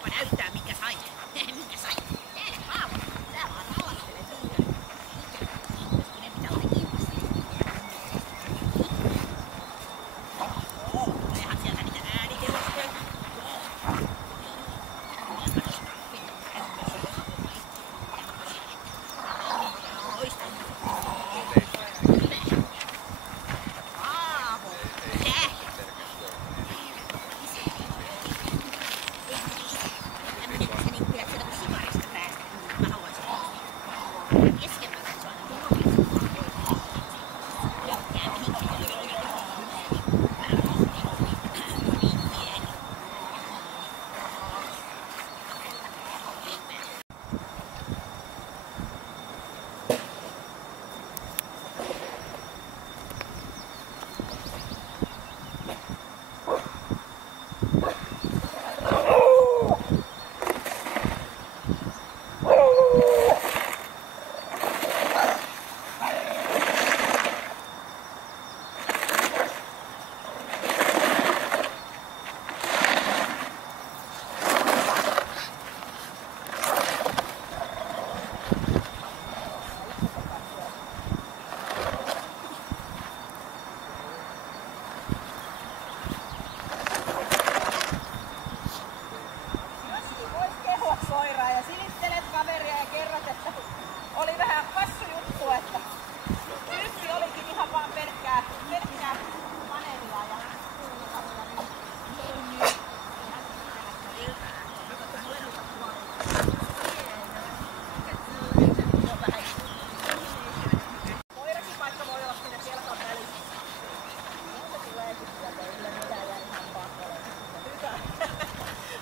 Saapa näyttää, minkä sai. Minkä sai. Haava, sä vaan rauhattelet niitä. Ne pitää olla ilmassa. Tuleehan sieltä niitä ääniteostoja.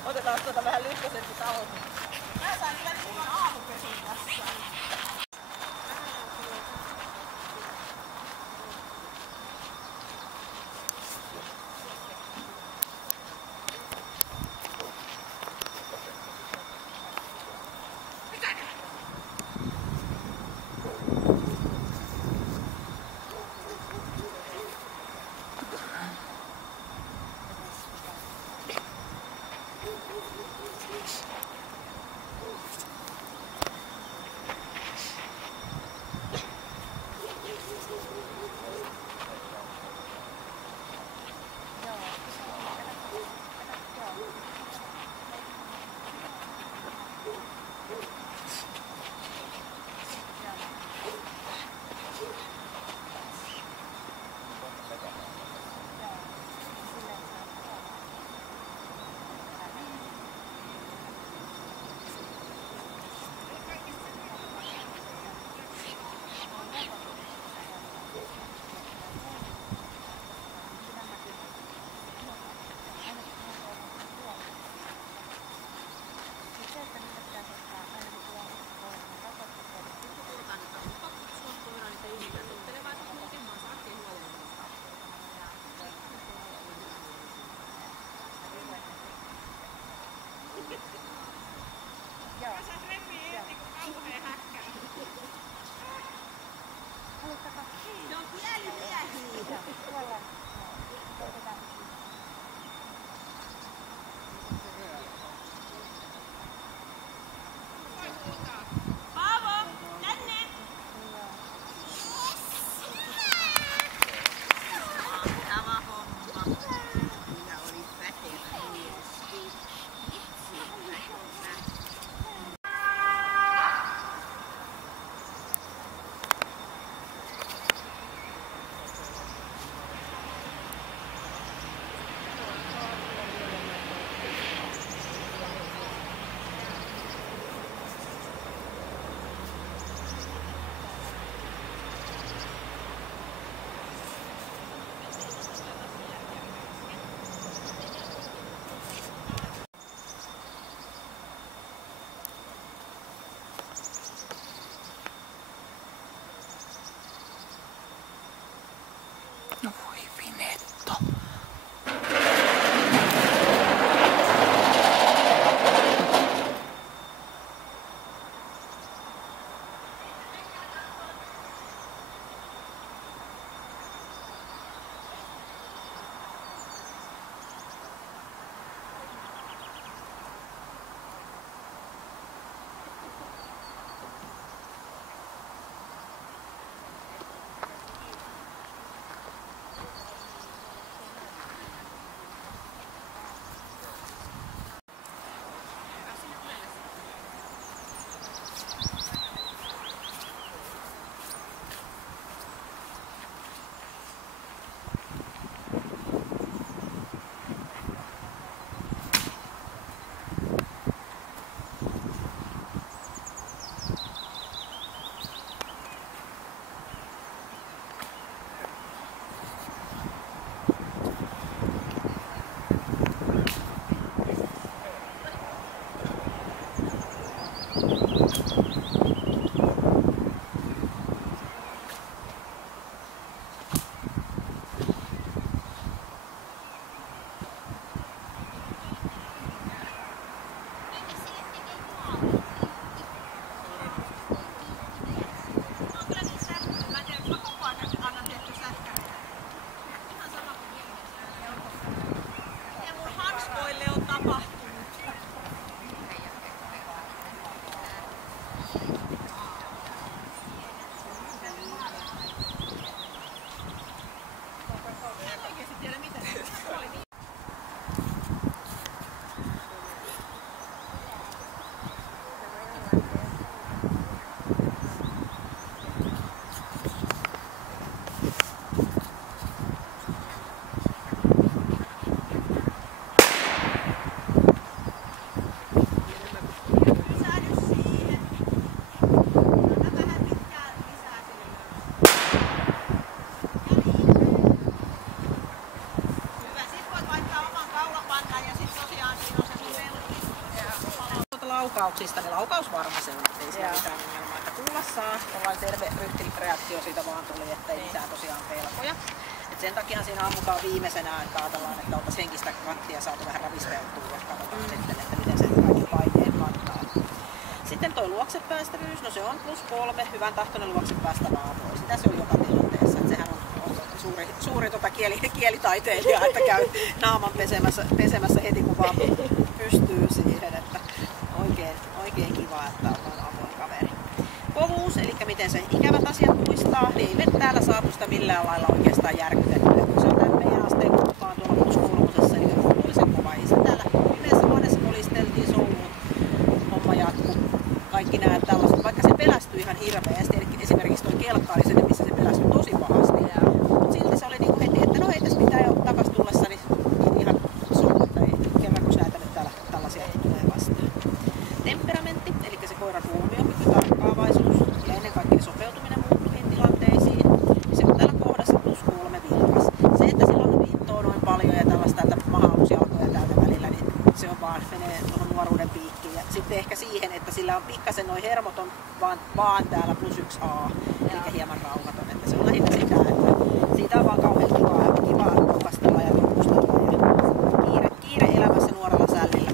Otetaan tuota vähän lyhkäisempi tauko. Mä sain kyllä ihan aamupesin tässä. laukauksista, niin laukausvarma se on, ei siinä mitään ongelmaa. Että kuulla saa, jollain terve ryhtireaktio siitä vaan tuli, että ei mitään tosiaan pelkoja. Et sen takia siinä ammutaan viimeisenä, että ajatellaan, että oltaisiin henkistä kanttia saatu vähän ravisteltua ja katsotaan sitten, että miten se kaikki paineet kantaa. Sitten toi luoksepäästävyys, no se on +3, hyvän tahtoinen luoksepäästävä avoin. Sitä se on joka tilanteessa, että sehän on suuri kielitaiteilija, että käy naaman pesemässä heti kun vaan pystyy siihen, että oikein kiva, että on avoin kaveri. Kovuus, eli miten se ikävät asiat muistaa, niin ei me täällä saatu sitä millään lailla oikeastaan järkytettyä. Se on tämän meidän asteen mukaan tuolla +3, eli kohtuullisen kova. Ei se täällä pimeässä huoneessa kolisteltiin, soulut, homma jatkuu. Kaikki nämä tällaiset, vaikka se pelästyi ihan hirveästi, eli esimerkiksi tuo kelkka oli se, missä se pelästyi tosi pahasti. Mutta silti se oli niinku heti, että no ei tässä mitään jo takas tullessa, niin ihan sopu, että ei kerranko näitä nyt täällä tällaisia tulee vastaan. Temperamentti, eli se koiran huomiokyky, tarkkaavaisuus ja ennen kaikkea sopeutuminen muuttuviin tilanteisiin, niin se on täällä kohdassa +3 vilkas. Se, että sillä on vintoa noin paljon ja tällaista, että maha-alusjalkoja täältä välillä, niin se on vaan menee tuohon nuoruuden piikkiin. Ja sitten ehkä siihen, että sillä on pikkasen noi hermot on vaan täällä +1A, eli hieman rauhaton. Että se on lähinnä sitä, että siitä on vaan kauhean kivaa kokastella ja tutkustella ja kiire elämässä nuorella sällillä.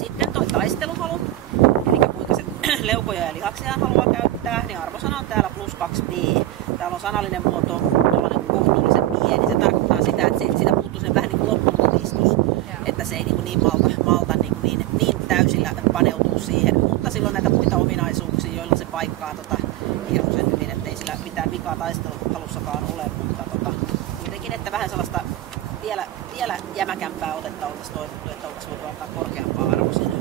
Sitten toi taisteluhalu, eli kuinka se leukoja ja lihaksiaan haluaa käyttää, niin arvosana on täällä +2B. Täällä on sanallinen muoto kohtuullisen pieni. Se tarkoittaa sitä, että siitä puuttuu sen vähän niin kuin loppututistus, että se ei niin malta niin täysillä paneutuu siihen. Mutta sillä on näitä muita ominaisuuksia, joilla se paikkaa hirmuisen hyvin, ettei sillä mitään vikaa taisteluhalussakaan ole. Mutta kuitenkin, että vähän sellaista vielä jämäkämpää otetta oltaisiin toivottu, että oltaisiin voitu antaa korkeampaa arvosana.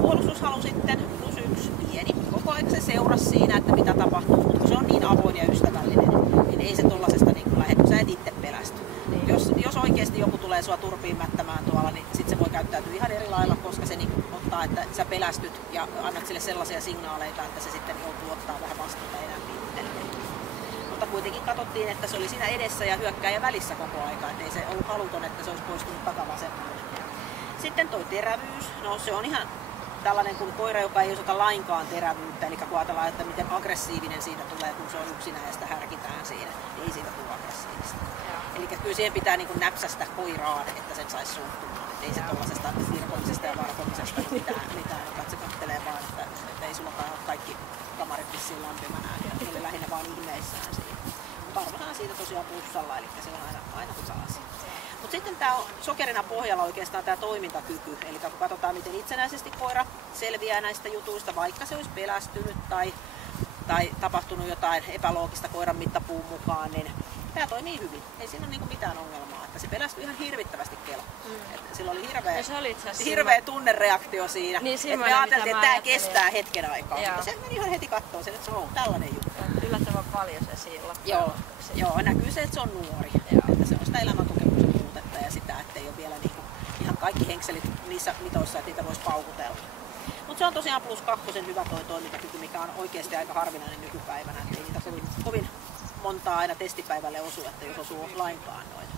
Puolustushalu sitten +1 pieni. Koko ajan se seurasi siinä, että mitä tapahtuu, mutta kun se on niin avoin ja ystävällinen, niin ei se tollasesta niin lähde, sä et itse pelästy. Niin jos oikeasti joku tulee sua turpiin mättämään tuolla, niin sit se voi käyttäytyä ihan eri lailla, koska se niin ottaa, että sä pelästyt ja annat sille sellaisia signaaleita, että se sitten joutuu ottaa vähän vastuuta enemmän itselleen. Mutta kuitenkin katsottiin, että se oli siinä edessä ja hyökkääjä välissä koko aika, ettei se ollut haluton, että se olisi poistunut takavasemmalle. Sitten toi terävyys, no se on ihan tällainen kuin koira, joka ei osata lainkaan terävyyttä, eli kun ajatellaan, että miten aggressiivinen siitä tulee, kun se on yksinä ja sitä härkitään siinä, niin ei siitä tule aggressiivista. Eli kyllä siihen pitää niin kuin näpsästä koiraan, että sen saisi suuttumaan. Et ei se tuollaisesta virkomisesta ja varkomisesta mitään, että se kattelee vaan, että ei sullakaan ole kaikki kamarit vissiin lämpimänä, että ne oli lähinnä vaan ihmeissään siinä. Mutta arvosana siitä tosiaan plussalla, eli se on aina hyvä asia. Mutta sitten tämä on sokerina pohjalla oikeastaan tämä toimintakyky, eli kun katsotaan miten itsenäisesti koira selviää näistä jutuista, vaikka se olisi pelästynyt tai tapahtunut jotain epäloogista koiran mittapuun mukaan, niin tämä toimii hyvin. Ei siinä ole niinku mitään ongelmaa, että se pelästyi ihan hirvittävästi kelkkaan. Sillä oli hirveä tunnereaktio siinä, niin että me ajateltiin, että tämä kestää hetken aikaa, mutta se meni ihan heti katsoa sen, että se on tällainen juttu. Yllättävän paljon se siinä Joo, näkyy se, että se on nuori, että se on sitä elämänkokemuksen puutetta ja sitä, että ei ole vielä niinku ihan kaikki henkselit niissä mitoissa, että niitä voisi paukutella. Mutta se on tosiaan +2 hyvä toi toimintakyky, mikä on oikeasti aika harvinainen nykypäivänä, että ei niitä kovin montaa aina testipäivälle osu, että jos osuu lainkaan noita.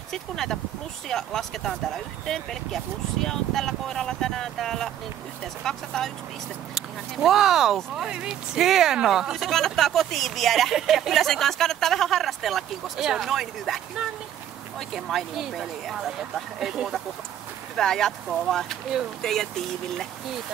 Sitten kun näitä plussia lasketaan täällä yhteen, pelkkiä plussia on tällä koiralla tänään täällä, niin yhteensä 201 pistettä. Wow! Oi vitsi! Hienoa! Kyllä se kannattaa kotiin viedä ja kyllä sen kanssa kannattaa vähän harrastellakin, koska se on noin hyvä. Noniin. Oikein mainio peli, että ei muuta kuin hyvää jatkoa vaan teidän tiimille. Kiitos.